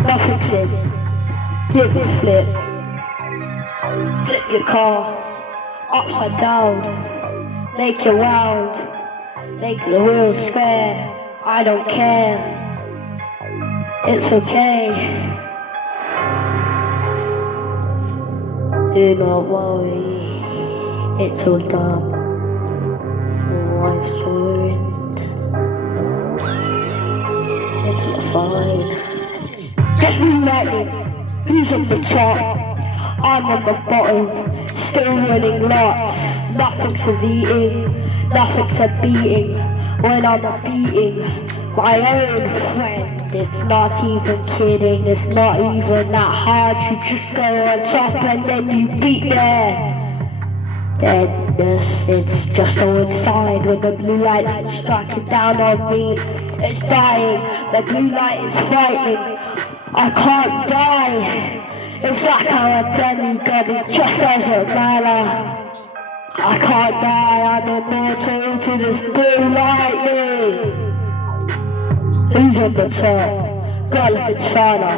Nothing's in. Give it a flip. Flip your car. Upside down. Make it wild. Make the wheels spare. I don't care. It's okay. Do not worry. It's all done. Life's ruined. It's fine. Just reunited. Who's on the top? I'm on the bottom. Still winning lots. Nothing's a beating. Nothing's a beating. When I'm a beating my own friend. It's not even kidding. It's not even that hard. You just go on top and then you beat there. Deadness, it's just all inside. When the blue light is striking down on me, it's dying. The blue light is frightening. I can't die. It's like how a demigod, it just doesn't matter. I can't die, I'm immortal to this blue lightning. Who's on the top? Girl like China,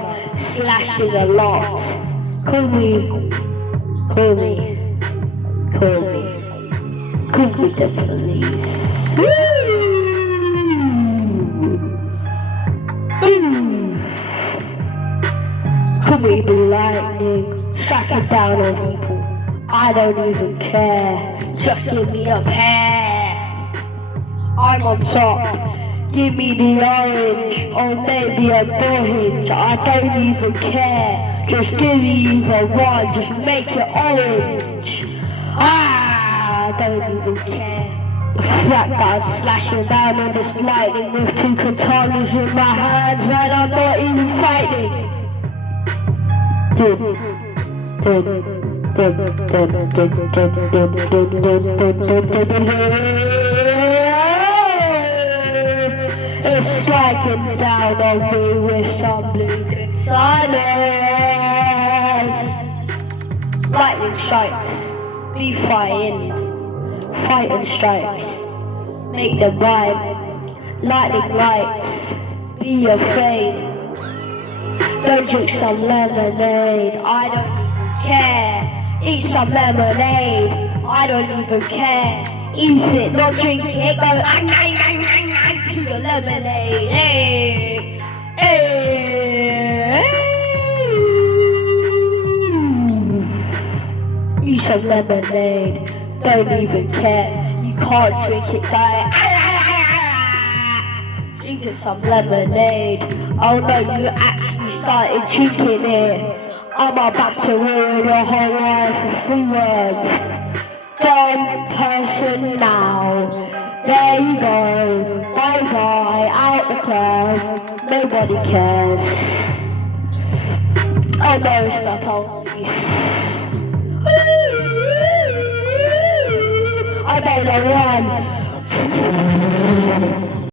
slashing a lot. Call me, call me, call me, call me the police. Call me blue lightning, striking down on people. I don't even care, just give me a pair. I'm on top, give me the orange, or maybe a orange. I don't even care, just give me either one, just make it orange. I don't even care. A flat guy slashing down on this lightning with two katanas in my hands and I'm not even fighting. It's striking down on me with some blue katanas. Lightning strikes, be frightened, fight and strikes, make them rhyme. Lightning lights, be afraid. Don't drink some lemonade, I don't care. Eat some lemonade, I don't even care. Eat it, not drink it, go to the lemonade. Hey, hey, hey. Eat some lemonade, don't even care. You can't drink it, die. Drinking some lemonade, oh no, you actually started drinking it. I'm about to ruin your whole life with 3 words. Dumb person now. There you go. Bye bye. Out the club. Nobody cares. Oh no, it's not police. I better run.